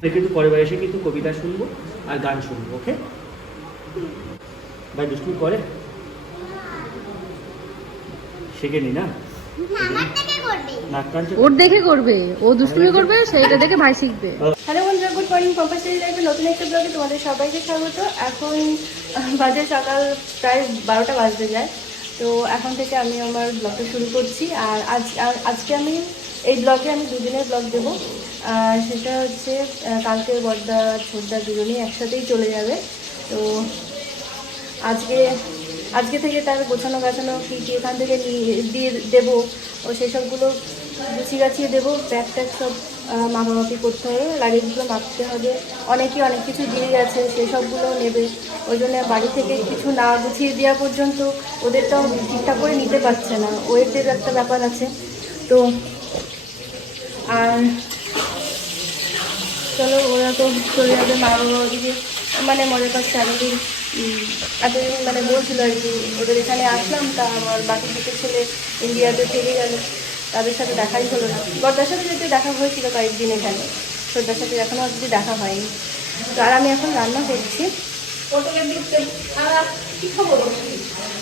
কিন্তু কিন্তু কবিতা শুনব আর গান শুনব ওকে ভাই দুষ্টু করে? শেখেনি না ওর দেখে করবে। ও দুষ্টুমি করবে সেইটা দেখে ভাই শিখবে। হ্যাঁ। মর্নিং কম্পাসেরি লাইফে নতুন একটা ব্লগে তোমাদের সবাইকে স্বাগত। এখন বাজে সকাল প্রায় বারোটা বাজতে যায়। তো এখন থেকে আমি আমার ব্লগটা শুরু করছি। আর আজ আজকে আমি এই ব্লগে আমি দুদিনের ব্লগ দেবো। সেটা হচ্ছে কালকে বড়দা ছোটদা দুজনেই একসাথেই চলে যাবে। তো আজকে আজকে থেকে তার গোছানো গাছানো কী কী এখান থেকে নিয়ে দিয়ে দেবো ও সেসবগুলো গুছিয়ে গাছিয়ে দেবো। ব্যাগ ট্যাগ সব মাপামাপি করতে হবে লাগেজগুলো মাপতে হবে। অনেকে অনেক কিছু দিয়ে গেছে সেসবগুলো নেবে। ওই জন্য বাড়ি থেকে কিছু না গুছিয়ে দেওয়া পর্যন্ত ওদেরটাও ঠিকঠাক করে নিতে পারছে না। ওয়েটের একটা ব্যাপার আছে। তো আর চলো ওরা তো চলে যাবে মা বাবা মানে মনে করছে উম, এতদিন মানে বলছিল আর কি ওদের এখানে আসলাম তা আমার বাকি দুটো ছেলে ইন্ডিয়াতে থেকে গেল। তাদের সাথে দেখাই হলো না। বরদার সাথে যদি দেখা হয়েছিল কয়েকদিন এখানে সর্দার সাথে এখনও অবধি দেখা হয়নি। তো আর আমি এখন রান্না করছি।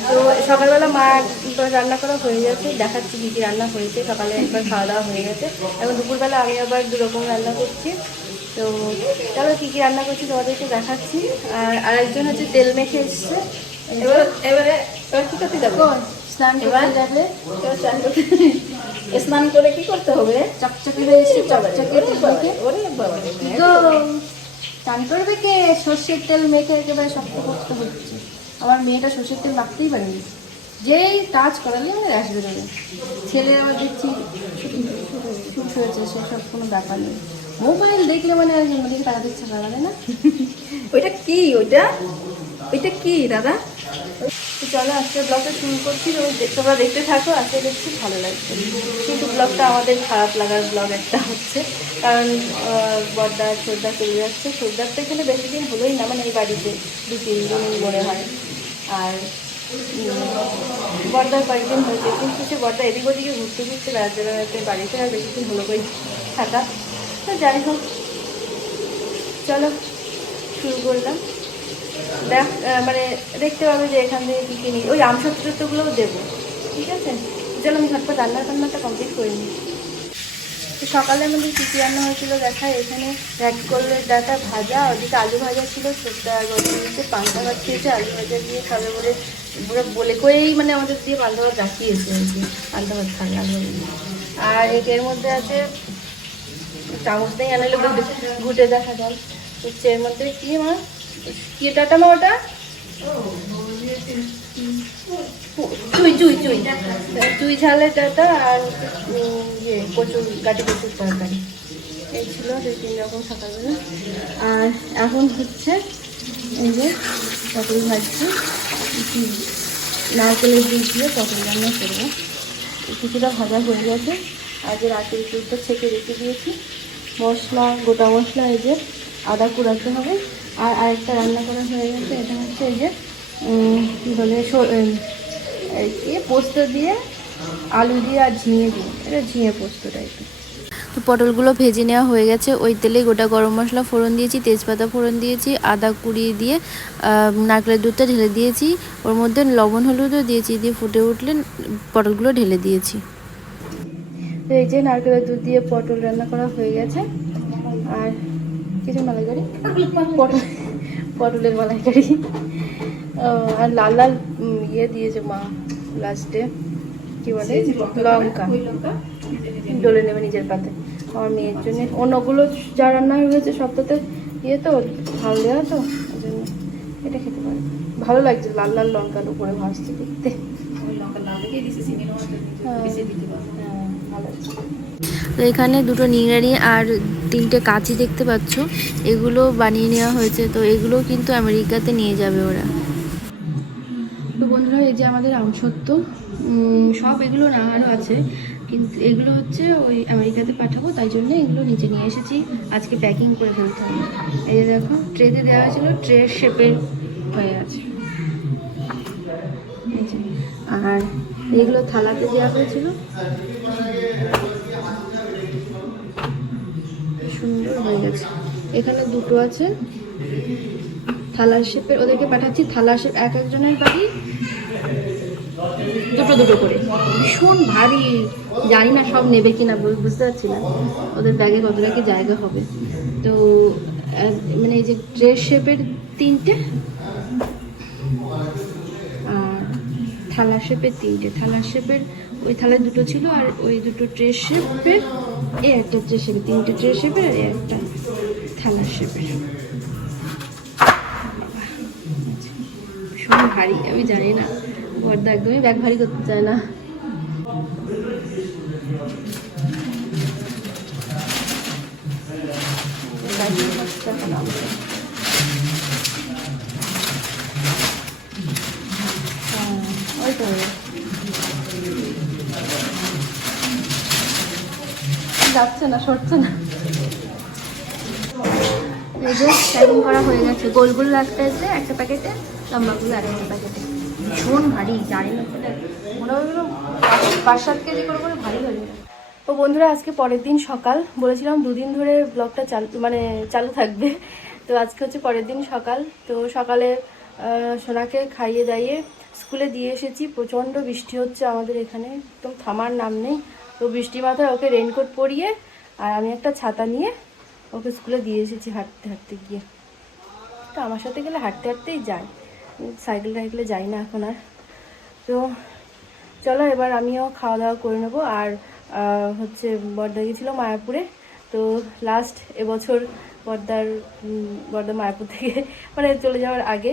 তো সকালবেলা মা একবার রান্না করা হয়ে গেছে দেখাচ্ছি কী কী রান্না হয়েছে। সকালে একবার খাওয়া দাওয়া হয়ে গেছে। এখন দুপুরবেলা আমি আবার দু রকম রান্না করছি। তো চলো কী কী রান্না করছি তোমাদেরকে দেখাচ্ছি। আর আরেকজন হচ্ছে তেল মেখে এসছে। এবার এবারে এবার কি করতে যাব? স্নান এবার? করতে যাবে। এবার স্নান করতে স্নান করে কি করতে হবে? চকচকে হয়ে এসছে চকচকে স্নান করবে কে সর্ষের তেল মেখে একেবারে শক্ত করতে হচ্ছে। আমার মেয়েটা সর্ষের তেল মাখতেই পারেনি। যেই টাচ করালে আমার র্যাশ বেরোবে ছেলের আবার দেখছি শুট হয়েছে সেসব কোনো ব্যাপার নেই। মোবাইল দেখলে মানে আর দিকে ইচ্ছা করে না? ওইটা কি ওইটা? ওইটা কি দাদা? তো চলো আজকে ব্লগটা শুরু করছি। তোমরা দেখতে থাকো আজকে দেখছি ভালো লাগছে কিন্তু ব্লগটা আমাদের খারাপ লাগার ব্লগ একটা হচ্ছে। কারণ বড়দা ছোটদা চলে যাচ্ছে ছোটদার তো এখানে বেশি দিন হলোই না মানে এই বাড়িতে দু তিন দিন মনে হয়। আর উম, বড়দার কয়েকদিন হয়েছে কিন্তু সে বড়দা এদিক ওদিকে ঘুরতে ঘুরতে বেড়াতে বেড়াতে বাড়িতে আর বেশি দিন হলো থাকা। তো যাই হোক চলো শুরু করলাম। দেখ মানে দেখতে পাবে যে এখান থেকে কী কী নিই ওই আমসত্রগুলোও দেবো, ঠিক আছে? চলো আমি ঝটপট রান্নার রান্নাটা কমপ্লিট করে নিই। তো সকালে আমাদের কী কী রান্না হয়েছিল দেখা এখানে র্যাড করলের ডাটা ভাজা, ওদিকে আলু ভাজা ছিল সবটা গরমে পান্তা ভাত খেয়েছে আলু ভাজা দিয়ে খাবে বলে পুরো বলে করেই মানে আমাদের দিয়ে পান্তা ভাত রাখিয়েছে পান্তা ভাত খাবে আলু আর এর মধ্যে আছে চামচ নেই আনালে ঘুটে- দেখা যায়। হচ্ছে এর মধ্যে কি মা? কি ডাটা মা চুই চুই চুই চুই ঝালের ডাটা আর ইয়ে কচুর গাটি কচুর তরকারি এই ছিল দুই, তিন রকম সকালবেলা। আর এখন হচ্ছে এই যে পটল ভাজছি। নারকেলের দুধ দিয়ে পটল রান্না করব। কিছুটা ভাজা হয়ে গেছে। আর রাতের দুধটা ছেঁকে রেখে দিয়েছি। মশলা, গোটা মশলা এই যে আদা কুড়াতে হবে। আর আরেকটা রান্না করা হয়ে গেছে এটা হচ্ছে এই যে বলে কি পোস্ত দিয়ে আলু দিয়ে আর ঝিঙে দিয়ে এটা ঝিঙে পোস্ত টাইপের তো পটলগুলো ভেজে নেওয়া হয়ে গেছে ওই তেলে গোটা গরম মশলা ফোড়ন দিয়েছি তেজপাতা ফোড়ন দিয়েছি আদা কুড়িয়ে দিয়ে নারকেলের দুধটা ঢেলে দিয়েছি ওর মধ্যে লবণ হলুদও দিয়েছি দিয়ে ফুটে উঠলে পটলগুলো ঢেলে দিয়েছি। তো এই যে নারকেলের দুধ দিয়ে পটল রান্না করা হয়ে গেছে আর কিছু মালাইকারি? পটল পটলের মালাইকারি। আর লাল লাল ইয়ে দিয়েছে মা লাস্টে কি বলে? লঙ্কা। ডলে নেবে নিজের পাতে। আমার মেয়ের জন্য। অন্যগুলো যা রান্না হয়ে গেছে সবটাতে ইয়ে তো ঝাল দেওয়া তো ওই জন্য এটা খেতে পারে। ভালো লাগছে লাল লাল লঙ্কার উপরে ভাসছে দেখতে। হ্যাঁ। হ্যাঁ ভালো তো এখানে দুটো নিংড়ানি আর তিনটে কাঁচি দেখতে পাচ্ছ, এগুলো বানিয়ে নেওয়া হয়েছে, তো এগুলো কিন্তু আমেরিকাতে নিয়ে যাবে ওরা। তো বন্ধুরা, এই যে আমাদের আমসত্ব সব এগুলো না আরও আছে, কিন্তু এগুলো হচ্ছে ওই আমেরিকাতে পাঠাবো, তাই জন্য এগুলো নিচে নিয়ে এসেছি। আজকে প্যাকিং করে ফেলতে হবে। এই যে দেখো ট্রেতে দেওয়া হয়েছিল ট্রে শেপের হয়ে আছে। আর এগুলো থালাতে দেওয়া হয়েছিল। সুন্দর হয়ে গেছে। এখানে দুটো আছে। থালা শেপের, ওদেরকে পাঠাচ্ছি থালা শেপ এক একজনের বাড়ি। দুটো দুটো করে। ভীষণ ভারী। জানি না সব নেবে কিনা বুঝতে পারছি না। ওদের ব্যাগে কতটা কি জায়গা হবে। তো মানে এই যে ড্রেস শেপের তিনটে আর থালা শেপের তিনটে। থালা শেপের ওই থালায় দুটো ছিল আর ওই দুটো ট্রে শেপের এ একটা ট্রে শেপের তিনটে ট্রে শেপের আর একটা থালা শেপের ভীষণ ভারী, আমি জানি না। বর্দা একদমই ব্যাগ ভারী করতে চায় না। ওই তো যাচ্ছে না, সরছে না। করা হয়ে গেছে। একটা একটা প্যাকেটে প্যাকেটে ভীষণ ভারী জানি না। পাঁচ- সাত কেজি করে করে ভারী হয়ে তো বন্ধুরা, আজকে পরের দিন সকাল। বলেছিলাম দুদিন ধরে ব্লগটা চালু মানে চালু থাকবে। তো আজকে হচ্ছে পরের দিন সকাল। তো সকালে সোনাকে খাইয়ে দাইয়ে স্কুলে দিয়ে এসেছি। প্রচণ্ড বৃষ্টি হচ্ছে আমাদের এখানে। একদম থামার নাম নেই। তো বৃষ্টি মাথায় ওকে রেনকোট পরিয়ে আর আমি একটা ছাতা নিয়ে ওকে স্কুলে দিয়ে এসেছি হাঁটতে হাঁটতে গিয়ে। তো আমার সাথে গেলে হাঁটতে, হাঁটতেই যাই সাইকেল টাইকেলে যাই না এখন আর। তো চলো এবার আমিও খাওয়া দাওয়া করে নেব। আর হচ্ছে বর্দা গেছিল মায়াপুরে। তো লাস্ট এবছর বর্দার বর্দা মায়াপুর থেকে মানে চলে যাওয়ার আগে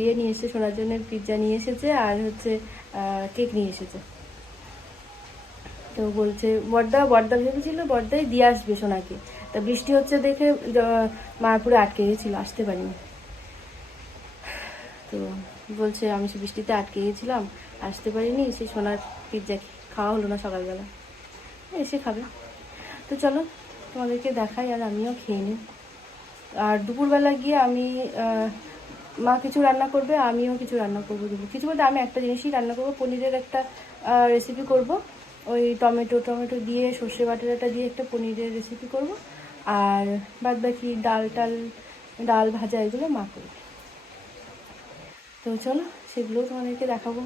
ইয়ে নিয়ে এসেছে, সোনার জন্য পিৎজা নিয়ে এসেছে আর হচ্ছে কেক নিয়ে এসেছে। তো বলছে, বর্দা বর্দা ভেবেছিল বর্দাই দিয়ে আসবে সোনাকে। তা বৃষ্টি হচ্ছে দেখে মায়াপুরে আটকে গেছিল আসতে পারিনি। তো বলছে, আমি সে বৃষ্টিতে আটকে গেছিলাম আসতে পারিনি সেই সোনার পিৎজা খাওয়া হলো না সকালবেলা। এসে খাবে। তো চলো, তোমাদেরকে দেখাই আর আমিও খেয়ে নিই। আর দুপুরবেলা গিয়ে আমি মা কিছু রান্না করবে, আমিও কিছু রান্না করব কিছু বলতে আমি একটা জিনিসই রান্না করব, পনিরের একটা রেসিপি করব। ওই টমেটো টমেটো দিয়ে সর্ষে বাটাটা দিয়ে একটা পনিরের রেসিপি করব। আর বাদ বাকি ডাল টাল, ডাল ভাজা এগুলো মা করবে তো চলো, সেগুলোও তোমাদেরকে দেখাবো।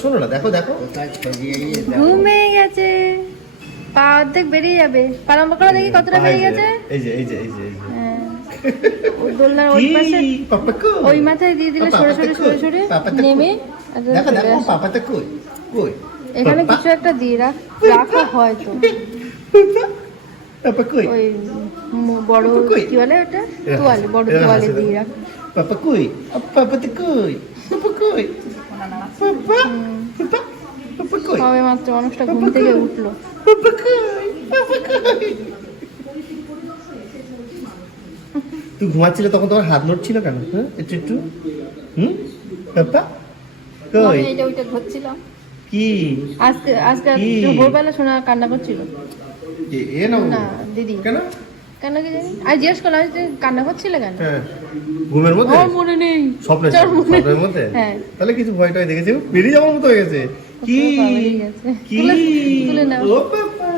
শোনো না দেখো দেখো। ঘুমিয়ে গেছে। পা অর্ধেক বেরিয়ে যাবে। পা লম্বা করে দেখি কতটা বেরিয়ে গেছে। এই যে এই যে এই যে হ্যাঁ। দোলনার ওই পাশে। ওই মাথায় দিয়ে দিলে সরে সরে সরে সরে। নেমে দেখো দেখো। পাপাটা কই? কই? এখানে কিছু একটা দিয়ে রাখ রাখা হয়তো পাপা। কই ওই বড় কি বলে ওটা? তোয়ালে বড় তোয়ালে দিয়ে রাখ পাপা কই পাপা পাপা পাপা? পাপা? পাপা সবে মাত্র মানুষটা ঘুম থেকে উঠল। পাপা কই তুই ঘুমাচ্ছিলে তখন তোমার হাত নড়ছিল কেন? হ্যাঁ? একটু একটু। হুম? পাপা? কই? কি? আজকে আজকে? ভোরবেলা শোনা কান্না করছিল। এ- এ নাও না দিদি। কেন? কেন কি জানি? আর জিজ্ঞেস করলাম যে কান্না করছিলে কেন? হ্যাঁ। ঘুমের মধ্যে? আমার মনে নেই। স্বপ্নে স্বপ্নের মধ্যে? হ্যাঁ। তাহলে কিছু ভয় টয় দেখেছি। বেরিয়ে যাওয়ার মতো হয়ে গেছে। কি। কি? তুলে- নাও। ও বাবা।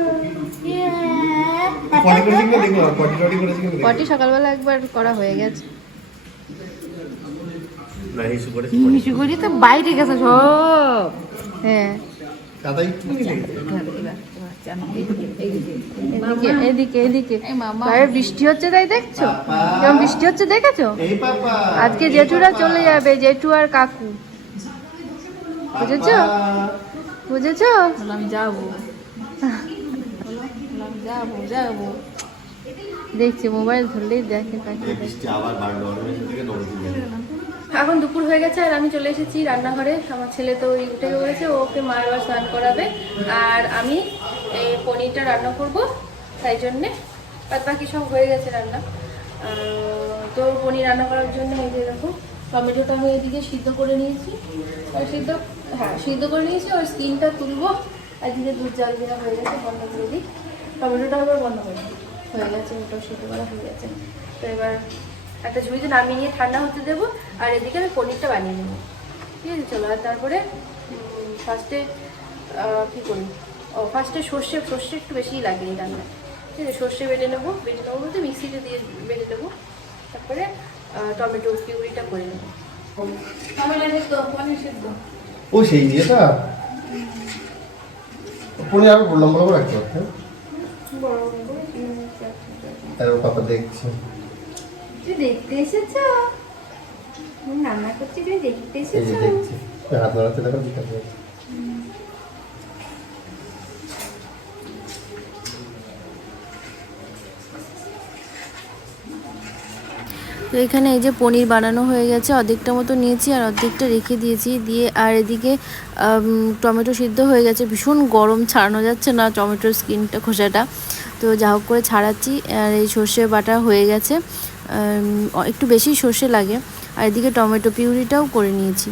পটি করেছি কিনা দেখব পটি টটি করেছি কিনা পটি সকালবেলা একবার করা হয়ে গেছে। না করি তো বাইরে গেছে সব। হ্যাঁ। দাদা একটু লেগেছে এদিকে এদিকে বাইরে বৃষ্টি হচ্ছে তাই দেখছ? কেমন বৃষ্টি হচ্ছে দেখেছ? আজকে জেঠুরা চলে যাবে জেঠু আর কাকু। বুঝেছ? বুঝেছ? বললাম যাব। যাব যাব। দেখছি মোবাইল ধরলেই দেখে এখন দুপুর হয়ে গেছে আর আমি চলে এসেছি রান্নাঘরে। আমার ছেলে তো ওই উঠে পড়েছে ওকে মা এবার স্নান করাবে। আর আমি এই পনিরটা রান্না করব, তাই জন্যে বাদ বাকি সব হয়ে গেছে রান্না। তো পনির রান্না করার জন্য এই যে দেখো, টমেটোটা আমি এদিকে সিদ্ধ করে নিয়েছি। আর সিদ্ধ হ্যাঁ সিদ্ধ করে নিয়েছি ওর স্কিনটা তুলবো। আর এদিকে দুধ জাল দেওয়া হয়ে গেছে, বন্ধ করে দিই। টমেটোটা আবার বন্ধ করে হয়ে গেছে ওটাও সিদ্ধ করা হয়ে গেছে। তো এবার একটা ঝুড়িতে নামিয়ে নিয়ে ঠান্ডা হতে দেবো, আর এদিকে আমি পনিরটা বানিয়ে নেব। ঠিক আছে, চলো, আর তারপরে ফার্স্টে কী করি? ও ফার্স্টে সর্ষে সর্ষে একটু বেশিই লাগে এই রান্নায় ঠিক আছে সর্ষে বেটে নেব বেটে নেব বলতে মিক্সিতে দিয়ে বেটে নেব। তারপরে টমেটো পিউরিটা করে নেব। ও সেই ইয়েটা? পরে আরও লম্বা লম্বা রাখতে পারতে বড় আর পাপা দেখছে। তুই দেখতে এসেছ? রান্না করছি তুই দেখতে দেখছে। হাত নাড়াতে দেখো জিজ্ঞাসা তো এখানে এই যে পনির বানানো হয়ে গেছে, অর্ধেকটা মতো নিয়েছি আর অর্ধেকটা রেখে দিয়েছি। দিয়ে আর এদিকে টমেটো সিদ্ধ হয়ে গেছে। ভীষণ গরম, ছাড়ানো যাচ্ছে না টমেটোর স্কিনটা খোসাটা। তো যা হোক করে ছাড়াচ্ছি। আর এই সর্ষে বাটা হয়ে গেছে। একটু বেশি সর্ষে লাগে। আর এদিকে টমেটো পিউরিটাও করে নিয়েছি।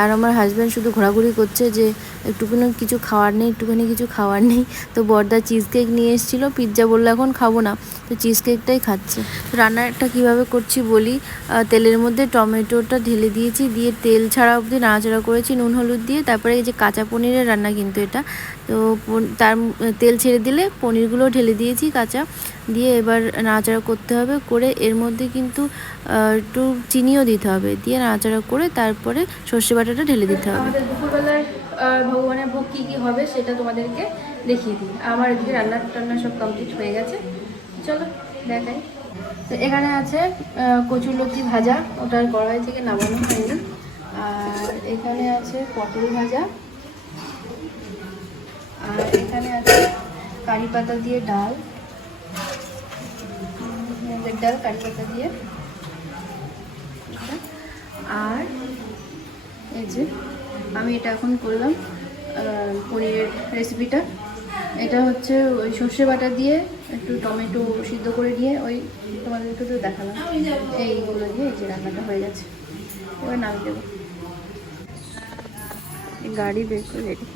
আর আমার হাজব্যান্ড শুধু ঘোরাঘুরি করছে যে একটুখানি কিছু খাওয়ার নেই, একটুখানি কিছু খাওয়ার নেই। তো বর্দা চিজ কেক নিয়ে এসেছিল পিৎজা বলল এখন খাব না। তো চিজ কেকটাই খাচ্ছে। রান্নাটা কীভাবে করছি বলি তেলের মধ্যে টমেটোটা ঢেলে দিয়েছি, দিয়ে তেল ছাড়া অবধি নাড়াচাড়া করেছি, নুন, হলুদ দিয়ে। তারপরে এই যে কাঁচা পনিরের রান্না কিন্তু এটা। তো তার, তেল ছেড়ে দিলে পনিরগুলো ঢেলে দিয়েছি কাঁচা। দিয়ে এবার নাড়াচাড়া করতে হবে করে এর মধ্যে কিন্তু একটু চিনিও দিতে হবে। দিয়ে নাড়াচাড়া করে তারপরে সর্ষে বাটাটা ঢেলে দিতে হবে। আমাদের দুপুরবেলার ভগবানের ভোগ কী কী হবে সেটা তোমাদেরকে দেখিয়ে দিই। আমার এদিকে রান্না টান্না সব কমপ্লিট হয়ে গেছে। চলো দেখাই। তো এখানে আছে আহ, কচুর লতি ভাজা। ওটার কড়াই থেকে নামানো হয়নি। আর এখানে আছে পটল ভাজা। আর এখানে আছে কারি পাতা দিয়ে ডাল। ডাল কারি পাতা দিয়ে। আর এই যে আমি এটা এখন করলাম পনিরের রেসিপিটা এটা হচ্ছে ওই সর্ষে বাটা দিয়ে একটু টমেটো সিদ্ধ করে দিয়ে ওই তোমাদেরকে তো দেখালাম। এইগুলো দিয়ে এই যে রান্নাটা হয়ে গেছে। এবার নাম দেবো। গাড়ি বের করে রেডি।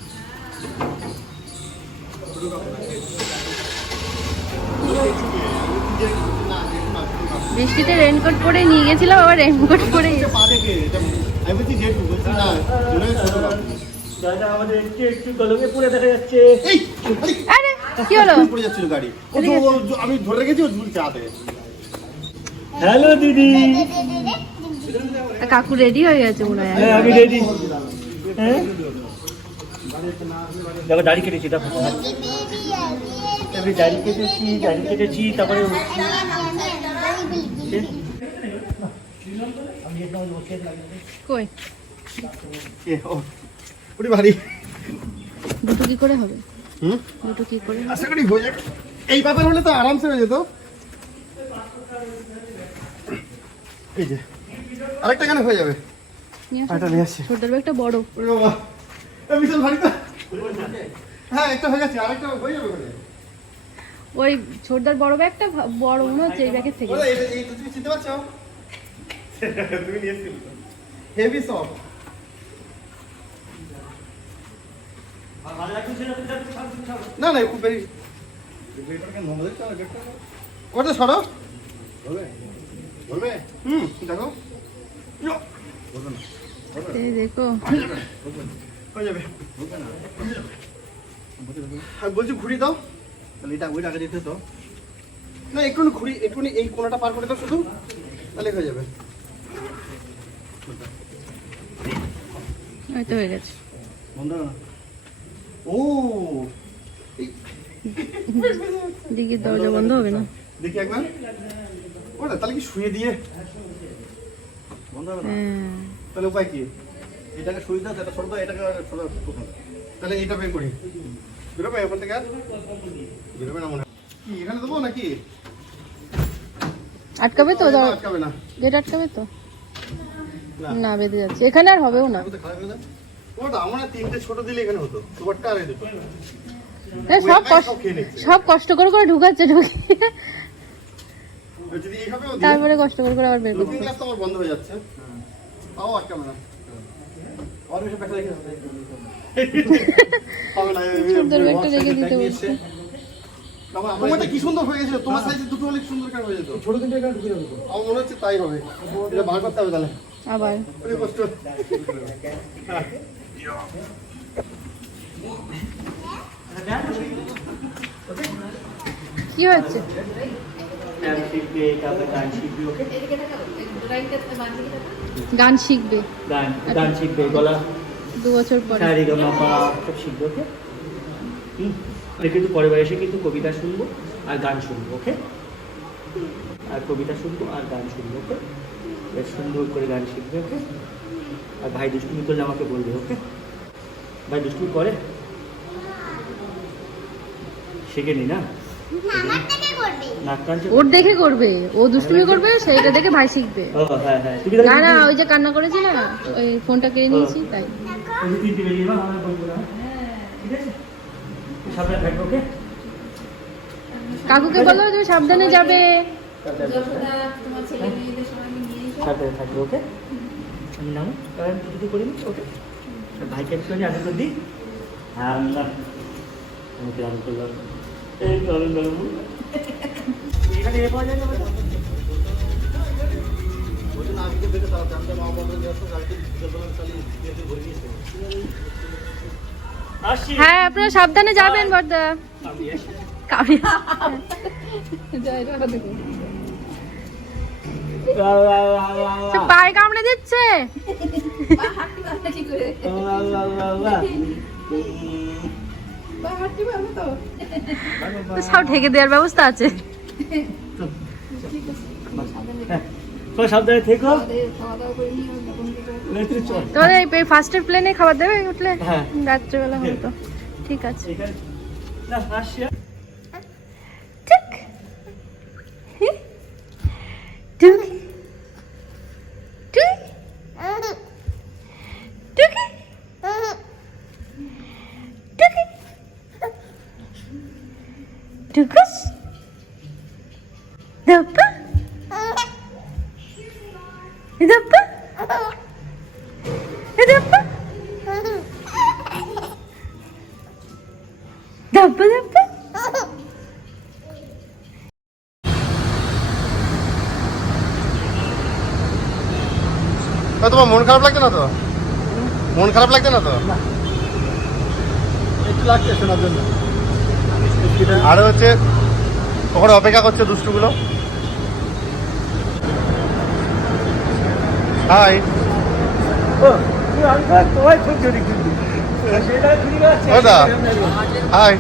বৃষ্টিতে রেনকোট পরে নিয়ে গেছিলাম আবার রেনকোট পরে আরে, কি হলো? পড়ে যাচ্ছিল গাড়ি। আমি ধরে রেখেছি ও ঝুলছে হাতে হ্যালো দিদি। কাকু রেডি হয়ে গেছে মনে হয়। হ্যাঁ আমি রেডি হ্যাঁ? দেখো দাড়ি কেটেছি দেখো। দাড়ি কেটেছি দাড়ি কেটেছি তারপরে কই? এ, ও ওটি ভারী দুটো কি করে হবে? হুম? দুটো কি করে আশা করি হয়ে যাবে এই পাপের হলে তো আরামসে হয়ে যেত। এই যে আরেকটা কেন হয়ে যাবে? আরেকটা নিয়ে আসছি ছোটর ব্যাগটা বড়। ওরে বাবা বিশাল ভারী তো। হ্যাঁ একটা হয়ে গেছে আরেকটা হয়ে যাবে ওখানে ওই ছোটদার বড় ব্যাগটা বড় মনে হচ্ছে এই ব্যাগের থেকে। তুমি চিনতে পারছ? তুমি নিয়ে হেভি সফট না না খুব বেশি ওটা সরো হুম দেখো। এই দেখো। হয়ে যাবে। বলছি ঘুরি দাও। তাহলে এটা ওইটা আগে দিতে তো। না একটু ঘুরি একটু এই কোনাটা পার করে দাও শুধু তাহলে হয়ে যাবে। হয়তো হয়ে গেছে। বন্ধ ও দিকে দরজা বন্ধ হবে না? দেখি একবার। ওটা তাহলে কি শুয়ে দিয়ে? বন্ধ হবে না হ্যাঁ। তাহলে উপায় কি? এটাকে সরিয়ে দাও এটা সরো দাও এটাকে সরো তাহলে এটা বের করি। বেরোবে এখান থেকে আর? বেরোবে না। মনে কি এখানে দেবো নাকি? আটকাবে তো? আটকাবে না। গেট আটকাবে তো? না। না বেঁধে যাচ্ছে। এখানে আর হবেও না। হয়ে তিনটে ছোট দিলে এখানে হতো। আর সব কষ্ট সব করে করে ঢুকাচ্ছে ঢুকিয়ে তারপরে কষ্ট করে করে আবার বের করছে তো আমার বন্ধ হয়ে যাচ্ছে। তাও আটকাবে না। আর বেশি ব্যাগটা রেখে সুন্দর রেখে দিতে বলছে। তোমারটা কি সুন্দর হয়ে গেছে? তোমার সাইজে দুটো অনেক সুন্দর কার হয়ে যেত। ছোট তিনটে এখানে ঢুকে যাবে। আমার মনে হচ্ছে তাই হবে। এটা বার করতে হবে তাহলে। আবার। অনেক কষ্ট। কি হচ্ছে গান শিখবে গান শিখবে গলা। দু বছর পরে। সব শিখবে ওকে? কিন্তু পরের এসে কিন্তু কবিতা শুনব আর গান শুনব ওকে? আর কবিতা শুনব আর গান শুনব ওকে? বেশ সুন্দর করে গান শিখবে ওকে? আর ভাই দুষ্টুমি করলে আমাকে বলবে ওকে? ভাই দুষ্টুমি করে? শেখেনি না ওর দেখে করবে ও দুষ্টুমি করবে সেইটা দেখে ভাই শিখবে। হ্যাঁ হ্যাঁ তুমি না না ওই যে কান্না করেছি না ওই ফোনটা কেড়ে নিয়েছি তাই। তুমি তিনটে বেরিয়ে যাবা আমার বলব না ঠিক আছে সাবধানে থাকবে ওকে কাকুকে বলো, তুমি সাবধানে যাবে। সাবধানে থাকবে ওকে আমি নামো। কারণ কিছু করিনি ওকে ভাইকে একটুখানি করে দিই। হ্যাঁ না আমাকে আদর করলাম? এই এখানে এ পাওয়া যায় না হ্যাঁ আপনারা সাবধানে যাবেন বর্দা। পায়ে কামড়ে দিচ্ছে। সব ঢেকে দেওয়ার ব্যবস্থা আছে। তোমরা সাবধানে থেকো। তুই এই প্লেনে খাবার দেবে? উঠলে হ্যাঁ। রাত্রেবেলা হয়তো। ঠিক আছে। তোমার মন খারাপ লাগছে না তো? মন খারাপ লাগছে না তো? একটু লাগছে শোনার জন্য। আর হচ্ছে ওখানে অপেক্ষা করছে দুষ্টুগুলো। হাই ও তুই আনসার তোমায় খুব জোরে কিন্তু সেটা ঘুরে গেছে ও দা। হাই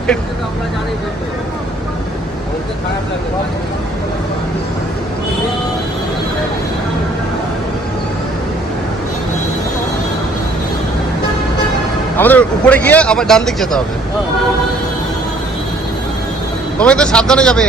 আমাদের উপরে গিয়ে আবার ডান দিক যেতে হবে। তোমাকে তো সাবধানে যাবে।